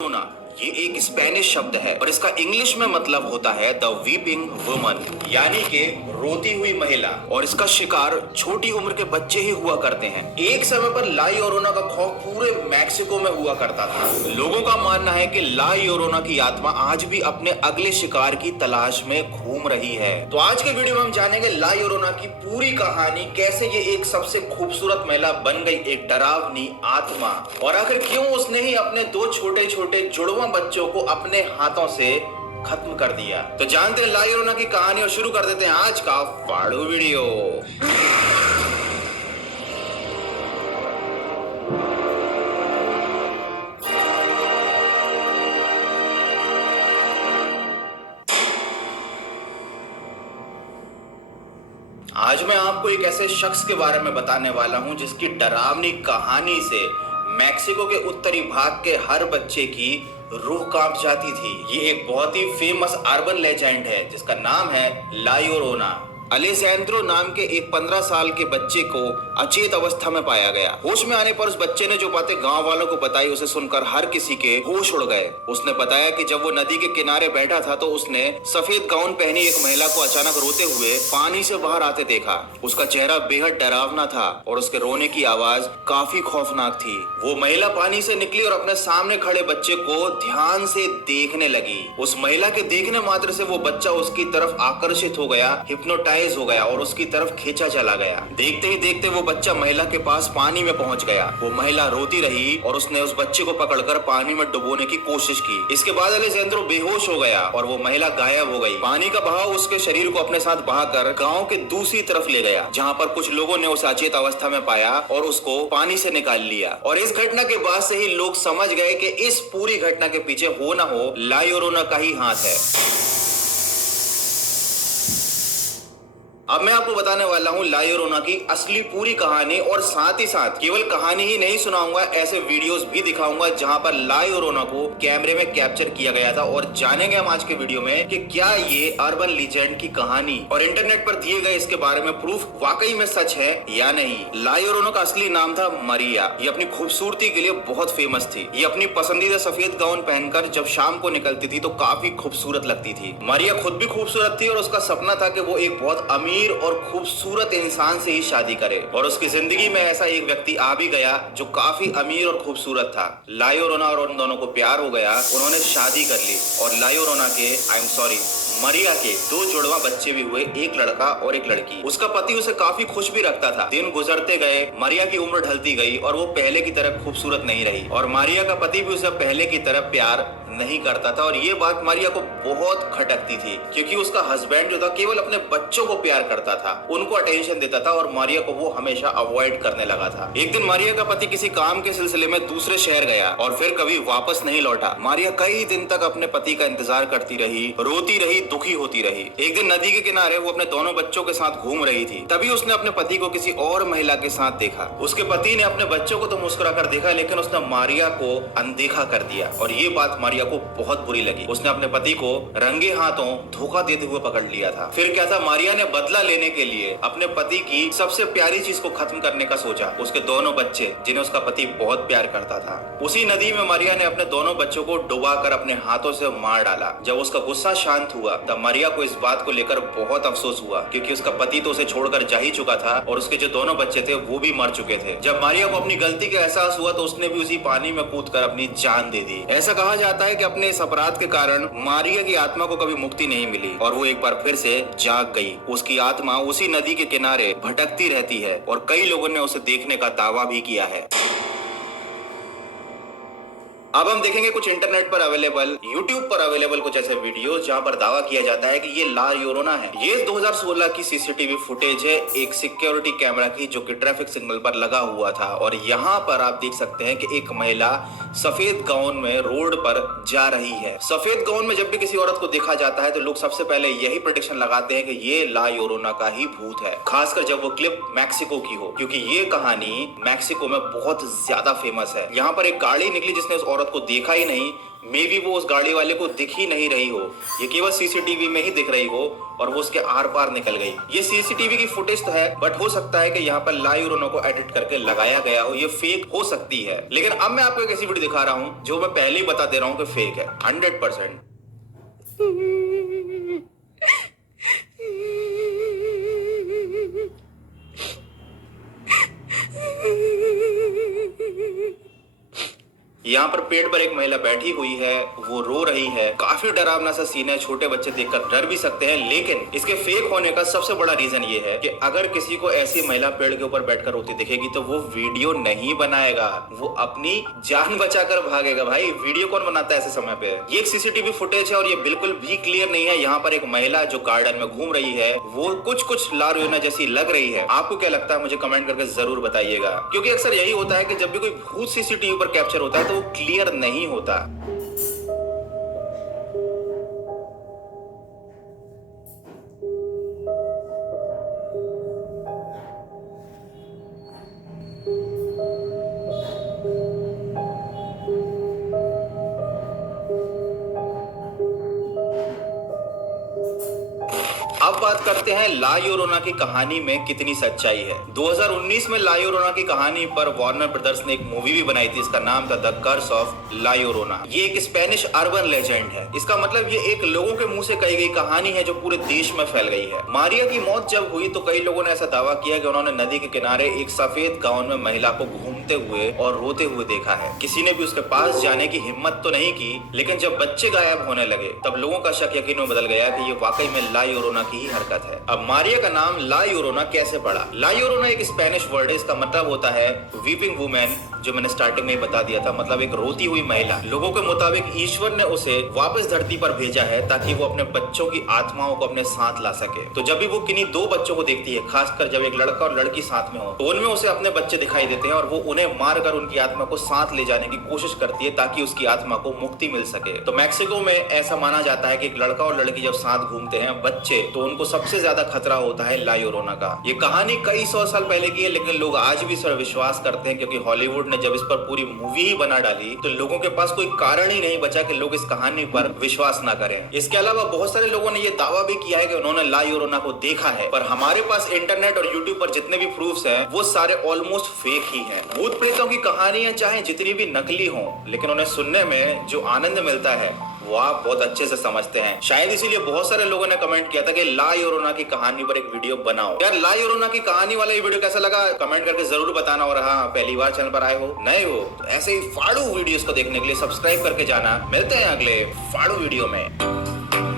ना, ये एक स्पेनिश शब्द है और इसका इंग्लिश में मतलब होता है द वीपिंग वुमन, यानी कि रोती हुई महिला। और इसका शिकार छोटी उम्र के बच्चे ही हुआ करते हैं। एक समय पर ला llorona का खौफ पूरे मैक्सिको में हुआ करता था। लोगों का मानना है कि ला llorona की आत्मा आज भी अपने अगले शिकार की तलाश में घूम रही है। तो आज के वीडियो में हम जानेंगे ला llorona की पूरी कहानी, कैसे ये एक सबसे खूबसूरत महिला बन गई एक डरावनी आत्मा, और आखिर क्यों उसने ही अपने दो छोटे छोटे जुड़वा बच्चों को अपने हाथों से खत्म कर दिया। तो जानते हैं ला llorona की कहानी और शुरू कर देते हैं आज का फाड़ू वीडियो। आज मैं आपको एक ऐसे शख्स के बारे में बताने वाला हूं जिसकी डरावनी कहानी से मैक्सिको के उत्तरी भाग के हर बच्चे की रूह कांप जाती थी। ये एक बहुत ही फेमस अर्बन लेजेंड है जिसका नाम है ला llorona। अलेसैंद्रो नाम के एक 15 साल के बच्चे को अचेत अवस्था में पाया गया। होश में आने पर उस बच्चे ने जो बातें गांव वालों को बताई, उसे सुनकर हर किसी के होश उड़ गए। उसने बताया कि जब वो नदी के किनारे बैठा था तो उसने सफेद गाउन पहनी एक महिला को अचानक रोते हुए पानी से बाहर आते देखा। उसका चेहरा बेहद डरावना था और उसके रोने की आवाज काफी खौफनाक थी। वो महिला पानी से निकली और अपने सामने खड़े बच्चे को ध्यान से देखने लगी। उस महिला के देखने मात्र से वो बच्चा उसकी तरफ आकर्षित हो गया, हिप्नोटाइज हो गया और उसकी तरफ खींचा चला गया। देखते ही देखते वो बच्चा महिला के पास पानी में पहुंच गया। वो महिला रोती रही और उसने उस बच्चे को पकड़कर पानी में डुबोने की कोशिश की। इसके बाद अलेसैंद्रो बेहोश हो गया और वो महिला गायब हो गई। पानी का बहाव उसके शरीर को अपने साथ बहाकर गांव के दूसरी तरफ ले गया, जहां पर कुछ लोगों ने उसे अचेत अवस्था में पाया और उसको पानी से निकाल लिया। और इस घटना के बाद से ही लोग समझ गए कि इस पूरी घटना के पीछे हो ना हो ला llorona का ही हाथ है। अब मैं आपको बताने वाला हूँ ला llorona की असली पूरी कहानी, और साथ ही साथ केवल कहानी ही नहीं सुनाऊंगा, ऐसे वीडियोस भी दिखाऊंगा जहां पर ला llorona को कैमरे में कैप्चर किया गया था। और जानेंगे हम आज के वीडियो में कि क्या ये अर्बन लीजेंड की कहानी और इंटरनेट पर दिए गए इसके बारे में प्रूफ वाकई में सच है या नहीं। ला llorona का असली नाम था मारिया। ये अपनी खूबसूरती के लिए बहुत फेमस थी। ये अपनी पसंदीदा सफेद गाउन पहनकर जब शाम को निकलती थी तो काफी खूबसूरत लगती थी। मारिया खुद भी खूबसूरत थी और उसका सपना था कि वो एक बहुत अमीर और खूबसूरत इंसान से ही शादी करे, और उसकी जिंदगी में ऐसा एक व्यक्ति आ भी गया जो काफी अमीर और खूबसूरत था। ला llorona और उन दोनों को प्यार हो गया, उन्होंने शादी कर ली और ला llorona के मारिया के दो जुड़वा बच्चे भी हुए, एक लड़का और एक लड़की। उसका पति उसे काफी खुश भी रखता था। दिन गुजरते गए, मारिया की उम्र ढलती गई और वो पहले की तरह खूबसूरत नहीं रही, और मारिया का पति भी उसे पहले की तरह प्यार नहीं करता था। और ये बात मारिया को बहुत खटकती थी, क्योंकि उसका हस्बैंड जो था केवल अपने बच्चों को प्यार करता था, उनको अटेंशन देता था, और मारिया को वो हमेशा अवॉइड करने लगा था। एक दिन मारिया का पति किसी काम के सिलसिले में दूसरे शहर गया और फिर कभी वापस नहीं लौटा। मारिया कई दिन तक अपने पति का इंतजार करती रही, रोती रही, दुखी होती रही। एक दिन नदी के किनारे वो अपने दोनों बच्चों के साथ घूम रही थी, तभी उसने अपने पति को किसी और महिला के साथ देखा। उसके पति ने अपने बच्चों को तो मुस्कुराकर देखा, लेकिन उसने मारिया को अनदेखा कर दिया, और ये बात मारिया को बहुत बुरी लगी। उसने अपने पति को रंगे हाथों धोखा देते हुए पकड़ लिया था। फिर क्या था, मारिया ने बदला लेने के लिए अपने पति की सबसे प्यारी चीज को खत्म करने का सोचा, उसके दोनों बच्चे जिन्हें उसका पति बहुत प्यार करता था। उसी नदी में मारिया ने अपने दोनों बच्चों को डुबाकर अपने हाथों से मार डाला। जब उसका गुस्सा शांत हुआ तब मारिया को इस बात को लेकर बहुत अफसोस हुआ, क्योंकि उसका पति तो उसे छोड़कर जा ही चुका था और उसके जो दोनों बच्चे थे वो भी मर चुके थे। जब मारिया को अपनी गलती का एहसास हुआ तो उसने भी उसी पानी में कूदकर अपनी जान दे दी। ऐसा कहा जाता है कि अपने इस अपराध के कारण मारिया की आत्मा को कभी मुक्ति नहीं मिली और वो एक बार फिर से जाग गई। उसकी आत्मा उसी नदी के किनारे भटकती रहती है और कई लोगों ने उसे देखने का दावा भी किया है। अब हम देखेंगे कुछ इंटरनेट पर अवेलेबल, यूट्यूब पर अवेलेबल कुछ ऐसे वीडियोस जहां पर दावा किया जाता है कि ये ला llorona है। ये 2016 की सीसीटीवी फुटेज है, एक सिक्योरिटी कैमरा की, जो कि ट्रैफिक सिग्नल पर लगा हुआ था। और यहाँ पर आप देख सकते हैं कि एक महिला सफेद गाउन में रोड पर जा रही है। सफेद गाउन में जब भी किसी औरत को देखा जाता है तो लोग सबसे पहले यही प्रेडिक्शन लगाते हैं कि ये ला llorona का ही भूत है, खासकर जब वो क्लिप मैक्सिको की हो, क्योंकि ये कहानी मैक्सिको में बहुत ज्यादा फेमस है। यहाँ पर एक गाड़ी निकली जिसने उस औरत को देखा ही नहीं, मे भी वो उस गाड़ी वाले को दिख ही नहीं रही हो, ये केवल सीसीटीवी में ही दिख रही हो और वो उसके आर पार निकल गई। ये सीसीटीवी की फुटेज तो है, बट हो सकता है कि यहाँ पर ला योरोना को एडिट करके लगाया गया हो, ये फेक हो सकती है। लेकिन अब मैं आपको एक ऐसी वीडियो दिखा रहा हूँ जो मैं पहले ही बता दे रहा हूँ कि फेक है 100%। यहाँ पर पेड़ पर एक महिला बैठी हुई है, वो रो रही है। काफी डरावना सा सीन है, छोटे बच्चे देखकर डर भी सकते हैं। लेकिन इसके फेक होने का सबसे बड़ा रीजन ये है कि अगर किसी को ऐसी महिला पेड़ के ऊपर बैठकर रोती दिखेगी तो वो वीडियो नहीं बनाएगा, वो अपनी जान बचाकर भागेगा। भाई वीडियो कौन बनाता है ऐसे समय पे? ये एक सीसीटीवी फुटेज है और ये बिल्कुल भी क्लियर नहीं है। यहाँ पर एक महिला जो गार्डन में घूम रही है वो कुछ ला योरोना जैसी लग रही है। आपको क्या लगता है मुझे कमेंट करके जरूर बताइएगा, क्योंकि अक्सर यही होता है कि जब भी कोई भूत सीसीटीवी पर कैप्चर होता है तो वो क्लियर नहीं होता। अब बात करते हैं ला योरोना की कहानी में कितनी सच्चाई है। 2019 में ला योरोना की कहानी पर वार्नर ब्रदर्स ने एक मूवी भी बनाई थी, इसका नाम था द कर्स ऑफ ला योरोना। ये एक स्पेनिश अर्बन लेजेंड है। इसका मतलब ये एक लोगों के मुंह से कही गई कहानी है जो पूरे देश में फैल गई है। मारिया की मौत जब हुई तो कई लोगों ने ऐसा दावा किया कि उन्होंने नदी के किनारे एक सफेद गाउन में महिला को घूमते हुए और रोते हुए देखा है। किसी ने भी उसके पास जाने की हिम्मत तो नहीं की, लेकिन जब बच्चे गायब होने लगे तब लोगों का शक यकीन में बदल गया कि ये वाकई में ला योरोना की ही हरकत है। अब मारिया का नाम ला योरोना कैसे पड़ा? ला योरोना एक स्पेनिश वर्ड है, इसका मतलब होता है वीपिंग वुमेन, जो मैंने स्टार्टिंग में बता दिया था, मतलब एक रोती हुई महिला। लोगों के मुताबिक ईश्वर ने उसे वापस धरती पर भेजा है ताकि वो अपने बच्चों की आत्माओं को अपने साथ ला सके। तो जब भी वो किन्हीं दो बच्चों को देखती है, खासकर जब एक लड़का और लड़की साथ में हो, तो उनमें उसे अपने बच्चे दिखाई देते हैं और वो उन्हें मारकर उनकी आत्मा को साथ ले जाने की कोशिश करती है ताकि उसकी आत्मा को मुक्ति मिल सके। तो मैक्सिको में ऐसा माना जाता है कि एक लड़का और लड़की जब साथ घूमते हैं बच्चे, तो उनको सबसे ज्यादा खतरा होता है ला योरोना का। ये कहानी कई 100 साल पहले की है, लेकिन लोग आज भी इस पर विश्वास करते हैं, क्योंकि हॉलीवुड ने जब इस पर पूरी मूवी ही बना डाली तो लोगों के पास कोई कारण ही नहीं बचा कि लोग इस कहानी पर विश्वास ना करें। इसके अलावा बहुत सारे लोगों ने ये दावा भी किया है कि उन्होंने ला योरोना को देखा है, पर हमारे पास इंटरनेट और यूट्यूब पर जितने भी प्रूफ्स हैं वो सारे ऑलमोस्ट फेक ही हैं। भूत प्रेतों की कहानियां चाहे जितनी भी नकली हों, लेकिन उन्हें सुनने में जो आनंद मिलता है वो आप बहुत अच्छे से समझते हैं। शायद इसीलिए बहुत सारे लोगों ने कमेंट किया था कि ला योरोना की कहानी पर एक वीडियो बनाओ। यार ला योरोना की कहानी वाला ये वीडियो कैसा लगा कमेंट करके जरूर बताना। और हाँ, पहली बार चैनल पर आए हो, नए हो, तो ऐसे ही फाड़ू वीडियोस को देखने के लिए सब्सक्राइब करके जाना। मिलते हैं अगले फाड़ू वीडियो में।